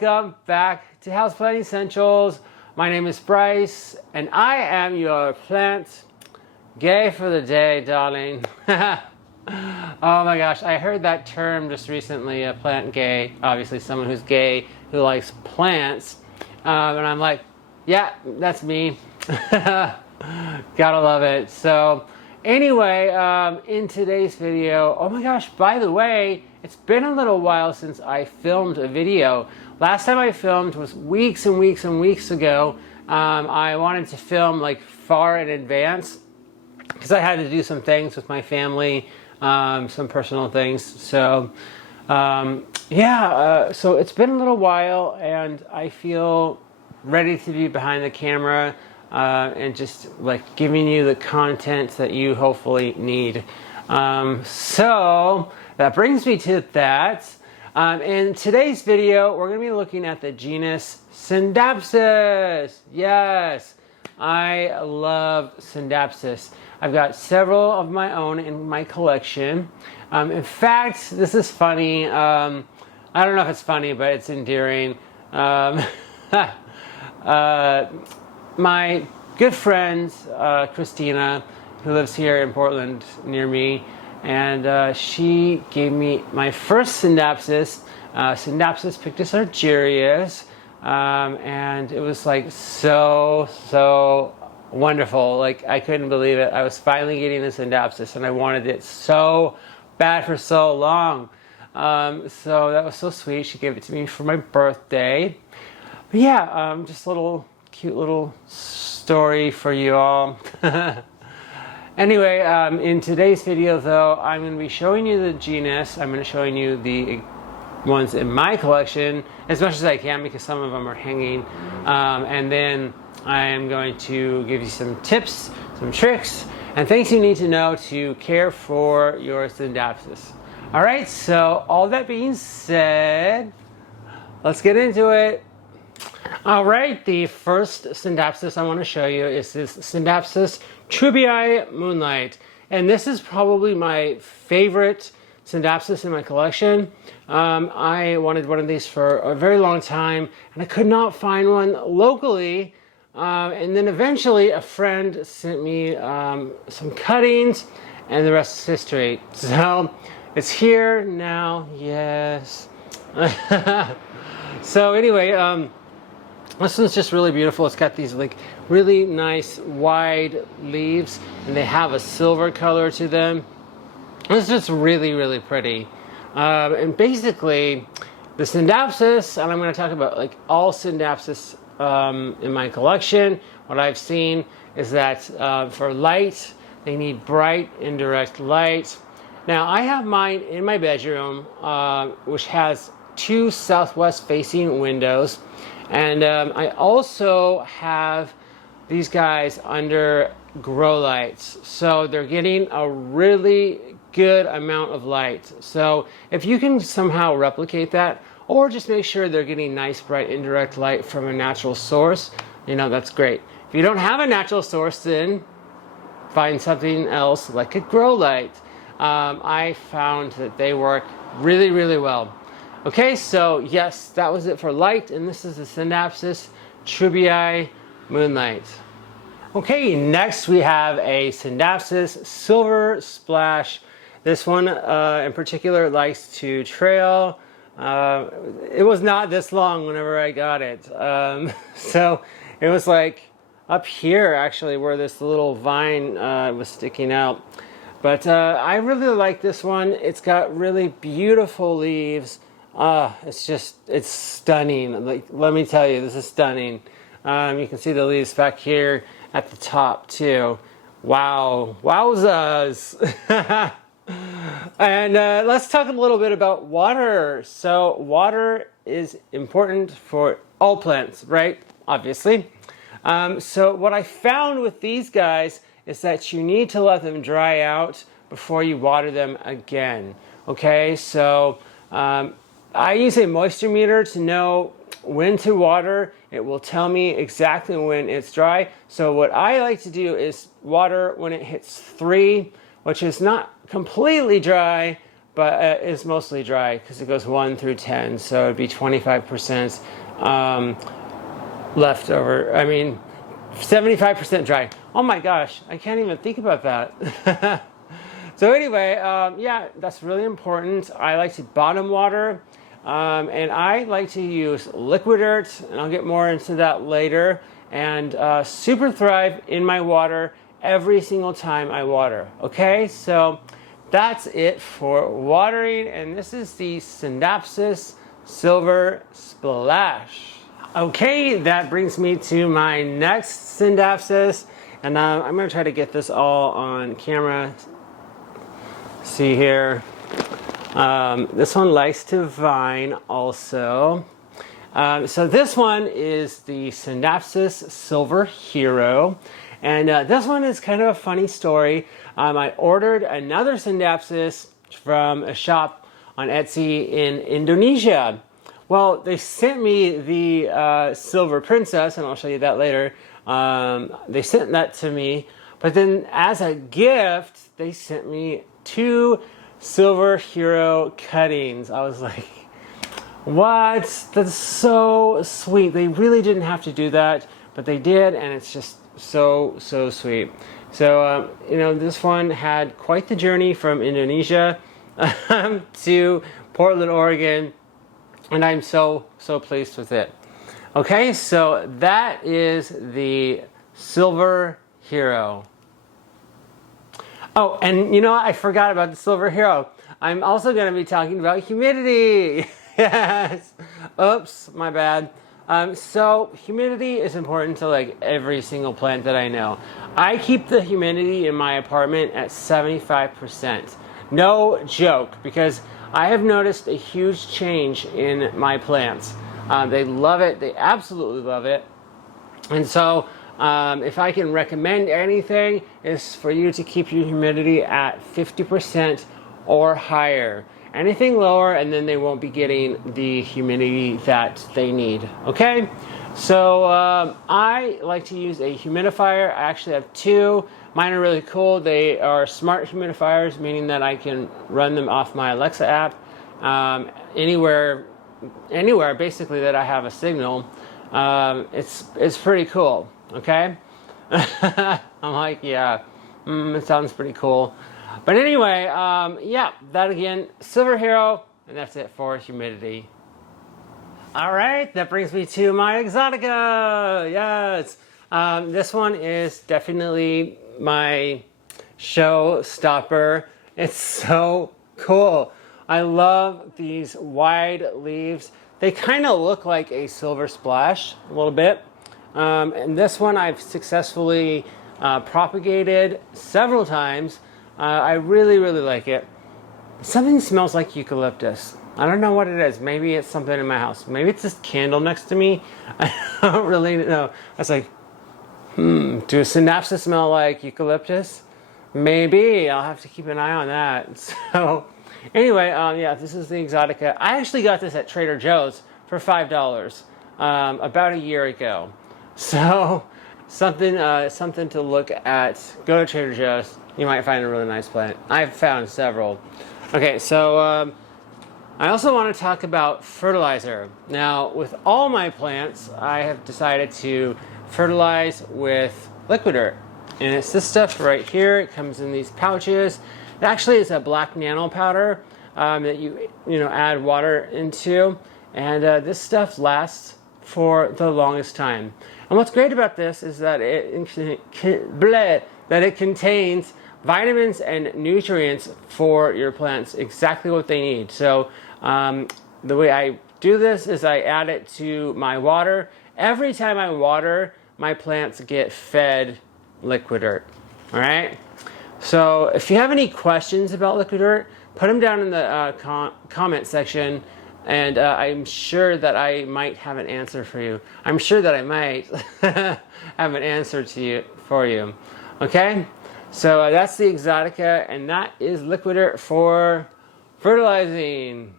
welcome back to Houseplant Essentials. My name is Bryce, and I am your plant gay for the day, darling. Oh my gosh, I heard that term just recently, a plant gay. Obviously someone who's gay, who likes plants. And I'm like, yeah, that's me. Gotta love it. So anyway, in today's video, oh my gosh, by the way, it's been a little while since I filmed a video. Last time I filmed was weeks and weeks and weeks ago. I wanted to film like far in advance because I had to do some things with my family, some personal things. So so it's been a little while and I feel ready to be behind the camera and just like giving you the content that you hopefully need. So that brings me to that. In today's video, we're going to be looking at the genus Scindapsus. Yes, I love Scindapsus. I've got several of my own in my collection. In fact, this is funny. I don't know if it's funny, but it's endearing. My good friend, Christina, who lives here in Portland near me, and she gave me my first Scindapsus, Scindapsus pictus argyrius, and it was like so wonderful. Like I couldn't believe it. I was finally getting a Scindapsus and I wanted it so bad for so long. So that was so sweet. She gave it to me for my birthday. But yeah, just a little cute little story for you all. Anyway, in today's video though, I'm going to be showing you the genus. I'm going to show you the ones in my collection as much as I can because some of them are hanging. And then I am going to give you some tips, some tricks, and things you need to know to care for your Scindapsus. Alright, so all that being said, let's get into it. Alright, the first Scindapsus I want to show you is this Scindapsus Trubia Moonlight. And this is probably my favorite Scindapsus in my collection. I wanted one of these for a very long time and I could not find one locally. And then eventually a friend sent me some cuttings and the rest is history. So it's here now, yes. So anyway, this one's just really beautiful. It's got these like really nice wide leaves and they have a silver color to them. It's just really pretty. And basically the Scindapsus, and I'm going to talk about like all Scindapsus in my collection. What I've seen is that for light, they need bright indirect light. Now I have mine in my bedroom, which has 2 southwest facing windows. And I also have these guys under grow lights. So they're getting a really good amount of light. So if you can somehow replicate that, or just make sure they're getting nice, bright, indirect light from a natural source, you know, that's great. If you don't have a natural source, then find something else like a grow light. I found that they work really well. Okay, so yes, that was it for light, and this is the Scindapsus Trubia Moonlight. Okay, next we have a Scindapsus Silver Splash. This one in particular likes to trail. It was not this long whenever I got it. So it was like up here actually where this little vine was sticking out. But I really like this one. It's got really beautiful leaves. It's stunning. Like, let me tell you, this is stunning. You can see the leaves back here at the top too. Wow, wowzas. And let's talk a little bit about water. So water is important for all plants, right? Obviously. So what I found with these guys is that you need to let them dry out before you water them again. Okay, so I use a moisture meter to know when to water. It will tell me exactly when it's dry. So what I like to do is water when it hits 3, which is not completely dry, but it's mostly dry because it goes 1 through 10, so it'd be 25% leftover. I mean, 75% dry. Oh my gosh, I can't even think about that. So anyway, yeah, that's really important. I like to bottom water, and I like to use liquid dirt, and I'll get more into that later, and super thrive in my water every single time I water. Okay, so that's it for watering, and this is the Scindapsus Silver Splash. Okay, that brings me to my next Scindapsus, and I'm going to try to get this all on camera. See here, this one likes to vine also. So this one is the Scindapsus Silver Hero, and this one is kind of a funny story. I ordered another Scindapsus from a shop on Etsy in Indonesia. Well, they sent me the Silver Princess, and I'll show you that later. They sent that to me, but then as a gift, they sent me 2 Silver Hero cuttings. I was like, what? That's so sweet. They really didn't have to do that, but they did, and it's just so sweet. So, you know, this one had quite the journey from Indonesia to Portland, Oregon, and I'm so pleased with it. Okay, so that is the Silver Hero. Oh, and you know what? I forgot about the Silver Hero. I'm also going to be talking about humidity. Yes. Oops, my bad. So humidity is important to like every single plant that I know. I keep the humidity in my apartment at 75%. No joke, because I have noticed a huge change in my plants. They love it. They absolutely love it. And so if I can recommend anything, is for you to keep your humidity at 50% or higher. Anything lower, and then they won't be getting the humidity that they need. Okay, so I like to use a humidifier. I actually have 2. Mine are really cool. They are smart humidifiers, meaning that I can run them off my Alexa app anywhere basically that I have a signal. It's pretty cool. Okay, I'm like, yeah, it sounds pretty cool. But anyway, yeah, that again, Silver Hero, and that's it for humidity. All right, that brings me to my Exotica. Yes, this one is definitely my showstopper. It's so cool. I love these wide leaves. They kind of look like a silver splash a little bit. And this one I've successfully propagated several times. I really like it. Something smells like eucalyptus. I don't know what it is. Maybe it's something in my house. Maybe it's this candle next to me. I don't really know. I was like, do Scindapsus smell like eucalyptus? Maybe. I'll have to keep an eye on that. So anyway, yeah, this is the Exotica. I actually got this at Trader Joe's for $5 about a year ago. So something to look at. Go to Trader Joe's. You might find a really nice plant. I've found several. Okay, so I also want to talk about fertilizer. Now, with all my plants, I have decided to fertilize with liquid dirt. And it's this stuff right here. It comes in these pouches. It actually is a black nano powder that you add water into. And this stuff lasts for the longest time. And what's great about this is that it contains vitamins and nutrients for your plants, exactly what they need. So the way I do this is I add it to my water. Every time I water, my plants get fed liquid dirt. All right? So if you have any questions about liquid dirt, put them down in the comment section, and I'm sure that I might have an answer for you. I'm sure that I might have an answer for you. Okay? So that's the Exotica, and that is liquid dirt for fertilizing.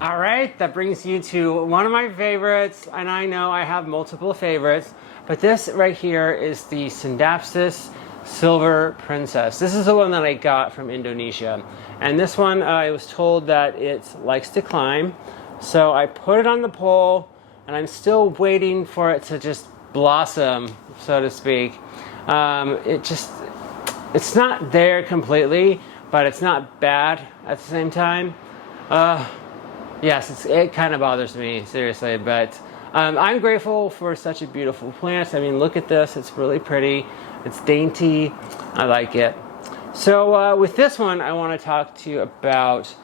All right, that brings you to one of my favorites, and I know I have multiple favorites, but this right here is the Scindapsus Silver Princess. This is the one that I got from Indonesia. And this one, I was told that it likes to climb. So I put it on the pole, and I'm still waiting for it to just blossom, so to speak. It's not there completely, but it's not bad at the same time. Yes, it kind of bothers me, seriously, but I'm grateful for such a beautiful plant. I mean, look at this. It's really pretty. It's dainty. I like it. So with this one, I want to talk to you about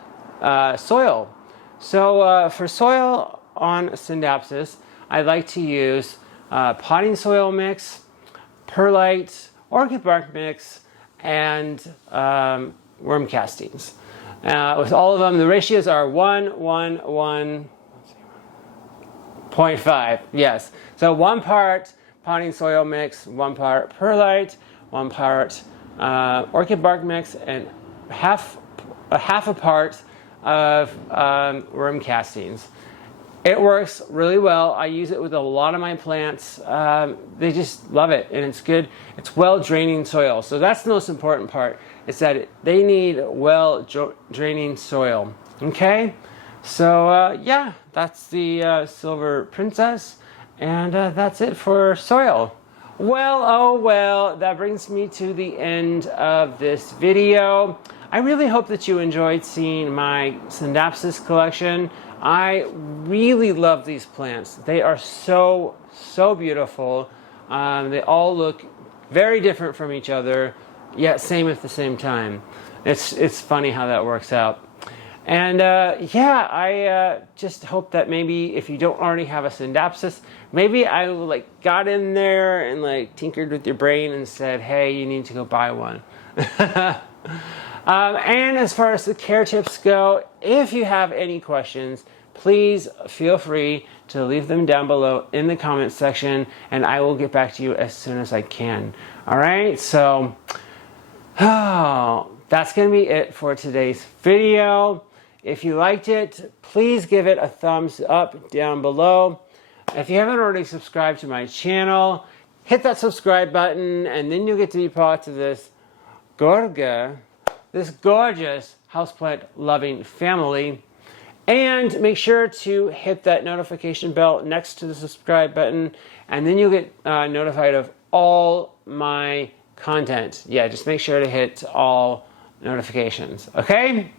soil. So for soil on Scindapsus, I like to use potting soil mix, perlite, orchid bark mix, and worm castings. With all of them, the ratios are 1:1:1.5. Yes. So 1 part potting soil mix, 1 part perlite, 1 part orchid bark mix, and half a part of worm castings. It works really well. I use it with a lot of my plants. They just love it, and it's good. It's well draining soil. So that's the most important part, is that they need well draining soil. Okay? So yeah, that's the Silver Princess, and that's it for soil. Well, oh well, that brings me to the end of this video. I really hope that you enjoyed seeing my Scindapsus collection. I really love these plants. They are so beautiful. They all look very different from each other, yet same at the same time. It's funny how that works out. And yeah, I just hope that maybe if you don't already have a Scindapsus, maybe I got in there and tinkered with your brain and said, hey, you need to go buy one. And as far as the care tips go, if you have any questions, please feel free to leave them down below in the comments section, and I will get back to you as soon as I can. All right, so that's going to be it for today's video. If you liked it, please give it a thumbs up down below. If you haven't already subscribed to my channel, hit that subscribe button, and then you'll get to be part of this gorgeous houseplant loving family. And make sure to hit that notification bell next to the subscribe button, and then you'll get notified of all my content. Yeah, just make sure to hit all notifications, okay?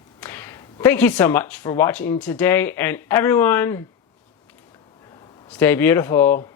Thank you so much for watching today, and everyone, stay beautiful.